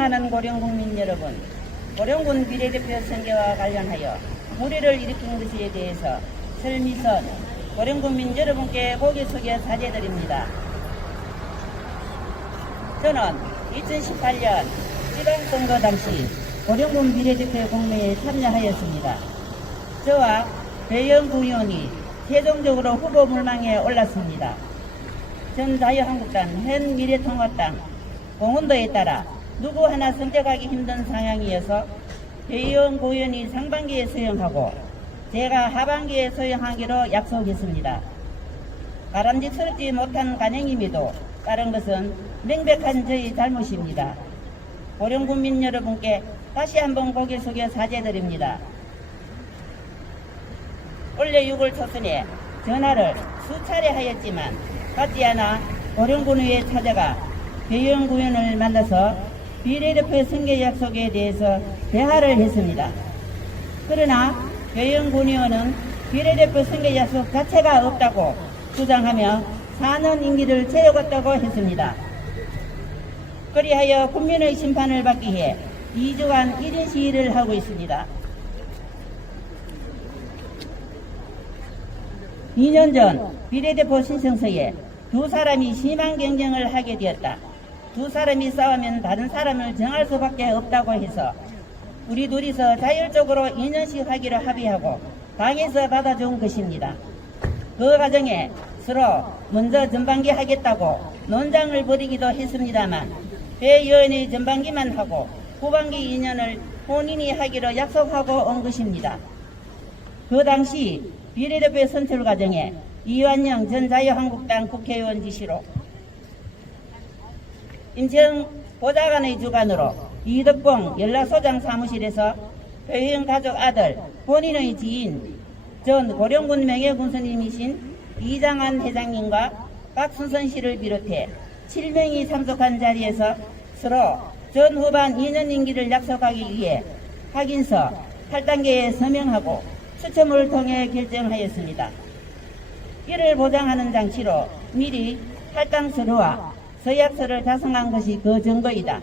사랑하는 고령국민 여러분, 고령군 비례대표 선거와 관련하여 물의를 일으킨 것에 대해서 설미선 고령군민 여러분께 고개 숙여 사죄드립니다. 저는 2018년 지방선거 당시 고령군 비례대표 공모에 참여하였습니다. 저와 배영구 의원이 최종적으로 후보 물망에 올랐습니다. 전 자유한국당, 현 미래통합당, 공헌도에 따라 누구 하나 선택하기 힘든 상황이어서 배영구 의원이 상반기에 수용하고 제가 하반기에 수용하기로 약속했습니다. 바람직스럽지 못한 관행임에도 따른 것은 명백한 저희 잘못입니다. 고령군민 여러분께 다시 한번 고개 숙여 사죄드립니다. 올해 6월 초순에 전화를 수차례 하였지만 받지 않아 고령군의회에 찾아가 배영구 의원을 만나서 비례대표 선거 약속에 대해서 대화를 했습니다. 그러나 배영구 의원은 비례대표 선거 약속 자체가 없다고 주장하며 4년 임기를 채우겠다고 했습니다. 그리하여 국민의 심판을 받기 위해 2주간 1인 시위를 하고 있습니다. 2년 전 비례대표 신청서에 두 사람이 심한 경쟁을 하게 되었다. 두 사람이 싸우면 다른 사람을 정할 수밖에 없다고 해서 우리 둘이서 자율적으로 2년씩 하기로 합의하고 당에서 받아준 것입니다. 그 과정에 서로 먼저 전반기 하겠다고 논장을 벌이기도 했습니다만 배 의원이 전반기만 하고 후반기 2년을 본인이 하기로 약속하고 온 것입니다. 그 당시 비례대표 선출 과정에 이완영 전 자유한국당 국회의원 지시로 인천 보좌관의 주관으로 이덕봉 연락소장 사무실에서 배의원 가족 아들 본인의 지인 전 고령군 명예군수님이신 이장한 회장님과 박순선 씨를 비롯해 7명이 참석한 자리에서 서로 전 후반 2년 임기를 약속하기 위해 확인서 8단계에 서명하고 추첨을 통해 결정하였습니다. 이를 보장하는 장치로 미리 할당 서류와 서약서를 작성한 것이 그 증거이다.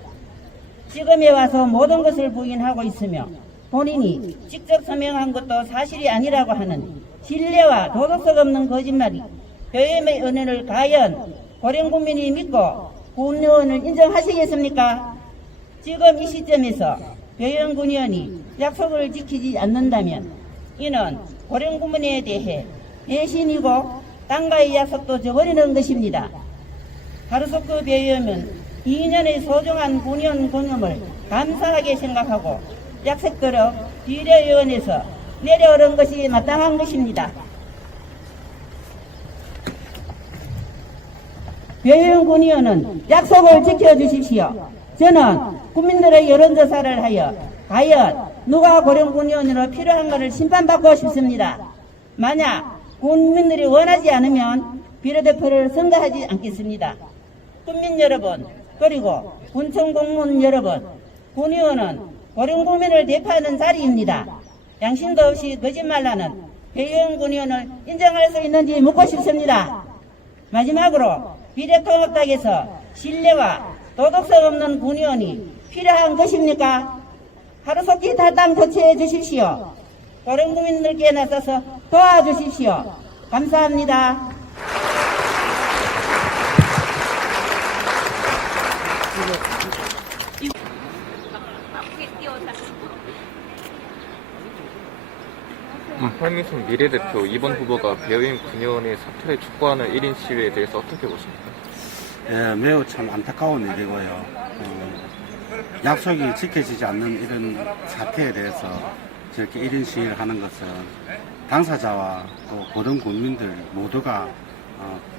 지금에 와서 모든 것을 부인하고 있으며 본인이 직접 서명한 것도 사실이 아니라고 하는 신뢰와 도덕성 없는 거짓말이 배의원의 은혜를 과연 고령국민이 믿고 군 의원을 인정하시겠습니까? 지금 이 시점에서 배영군 의원이 약속을 지키지 않는다면 이는 고령국민에 대해 배신이고 땅과의 약속도 저버리는 것입니다. 하루속그 배의원은 2년의 소중한 군의원 경험을 감사하게 생각하고 약속대로 비례위원회에서 내려오는 것이 마땅한 것입니다. 배의원 군의원은 약속을 지켜주십시오. 저는 국민들의 여론조사를 하여 과연 누가 고령군의원으로 필요한가를 심판받고 싶습니다. 만약 국민들이 원하지 않으면 비례대표를 선거하지 않겠습니다. 국민 여러분, 그리고 군청 공무원 여러분, 군의원은 고령국민을 대표하는 자리입니다. 양심도 없이 거짓말하는 배의원 군의원을 인정할 수 있는지 묻고 싶습니다. 마지막으로 비례통합당에서 신뢰와 도덕성 없는 군의원이 필요한 것입니까? 하루속히 탈당 조치해 주십시오. 고령국민들께 나서서 도와주십시오. 감사합니다. 황민순 미래대표 이번 후보가 배우인 군의원의 사퇴를 촉구하는 1인 시위에 대해서 어떻게 보십니까? 예, 매우 참 안타까운 일이고요. 약속이 지켜지지 않는 이런 사태에 대해서 저렇게 1인 시위를 하는 것은 당사자와 또 모든 국민들 모두가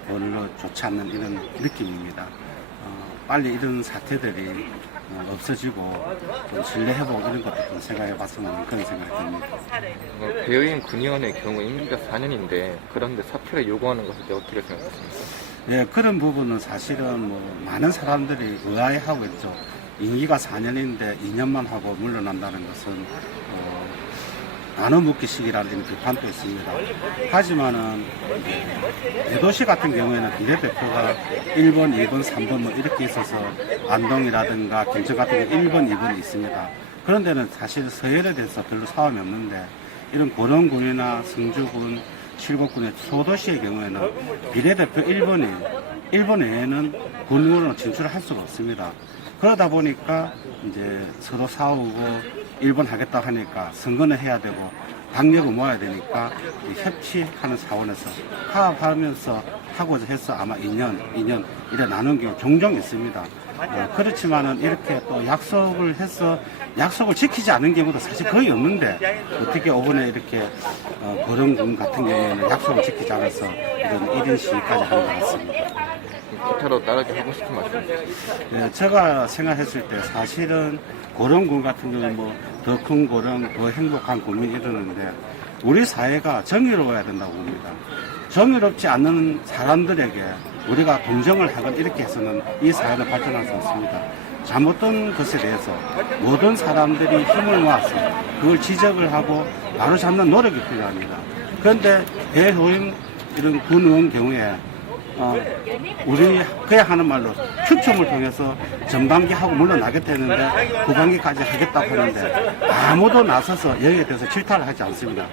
별로 좋지 않는 이런 느낌입니다. 빨리 이런 사태들이 없어지고 좀 신뢰 회복 이런 것도 좀 생각해 봤으면 하는 그런 생각이 듭니다. 배우인 군의원의 경우 임기가 4년인데 그런데 사퇴를 요구하는 것에 대해 어떻게 생각하십니까? 네, 그런 부분은 사실은 많은 사람들이 의아해하고 있죠. 임기가 4년인데 2년만 하고 물러난다는 것은 나눠 묻기식이라는 비판도 있습니다. 하지만은 대도시 같은 경우에는 비례대표가 1번, 2번, 3번 뭐 이렇게 있어서 안동이라든가 김천 같은 경우 1번, 2번이 있습니다. 그런 데는 사실 서열에 대해서 별로 싸움이 없는데 이런 고령군이나 성주군, 칠곡군의 소도시의 경우에는 비례대표 1번 외에는 군으로 진출을 할 수가 없습니다. 그러다 보니까 이제 서로 싸우고 1번 하겠다 하니까 선거는 해야 되고 당력을 모아야 되니까 협치하는 차원에서 화합하면서 하고자 해서 아마 2년 이래 나눈 경우 종종 있습니다. 그렇지만은 이렇게 또 약속을 해서 약속을 지키지 않은 경우도 사실 거의 없는데 어떻게 이번에 이렇게 고령군 같은 경우에는 약속을 지키지 않아서 이런 1인 시위까지 하는 것 같습니다. 구타로 따르게 하고 싶은 말씀 있으세요? 네, 제가 생각했을 때 사실은 고령군 같은 경우는 뭐 더 큰 고령, 더 행복한 국민 이러는데 우리 사회가 정의로워야 된다고 봅니다. 정의롭지 않는 사람들에게 우리가 동정을 하건 이렇게 해서는 이 사회는 발전할 수 없습니다. 잘못된 것에 대해서 모든 사람들이 힘을 모아서 그걸 지적을 하고 바로잡는 노력이 필요합니다. 그런데 대호임 이런 군 의원 경우에 우리 그야 하는 말로 추첨을 통해서 전반기하고 물러나겠다 했는데 후반기까지 하겠다고 하는데 아무도 나서서 여기에 대해서 질타를 하지 않습니다.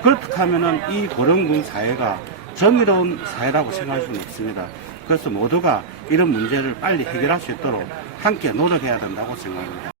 그렇게 하면은 이 고령군 사회가 정의로운 사회라고 생각할 수는 없습니다. 그래서 모두가 이런 문제를 빨리 해결할 수 있도록 함께 노력해야 된다고 생각합니다.